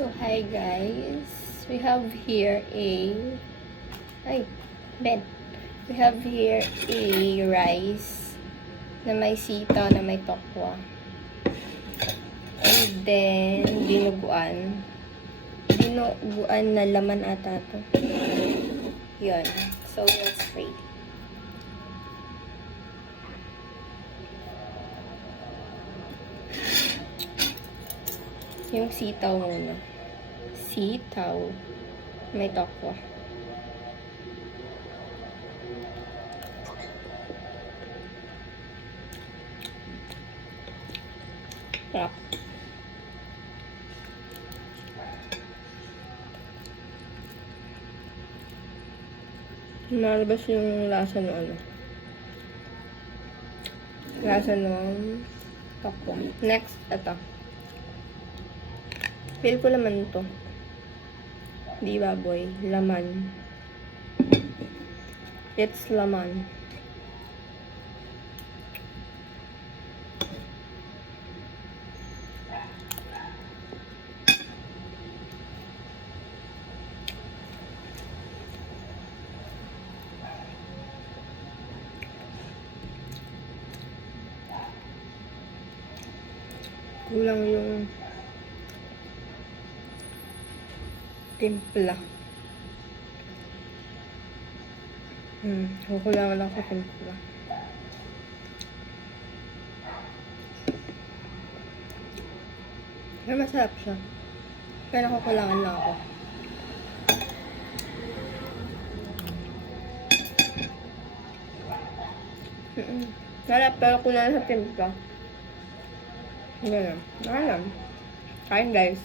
So, hi guys. We have here Ben. We have here a rice na may sitaw, na may tokwa. And then, dinuguan. Dinuguan na laman ata to. Yun. So, let's pray. Yung sitaw muna. Sitaw. May tokwa. Sarap. Nalabas yung lasa ng ano. Lasa ng tokwa. Next, ito. Feel ko laman to. Di baboy. Laman. It's laman. Kulang yung timpla. Kukulangan lang sa timpla. Pero masarap siya. Kaya nakukulangan lang ako. Sarap, pero kulang sa timpla. Ganun. Kain guys.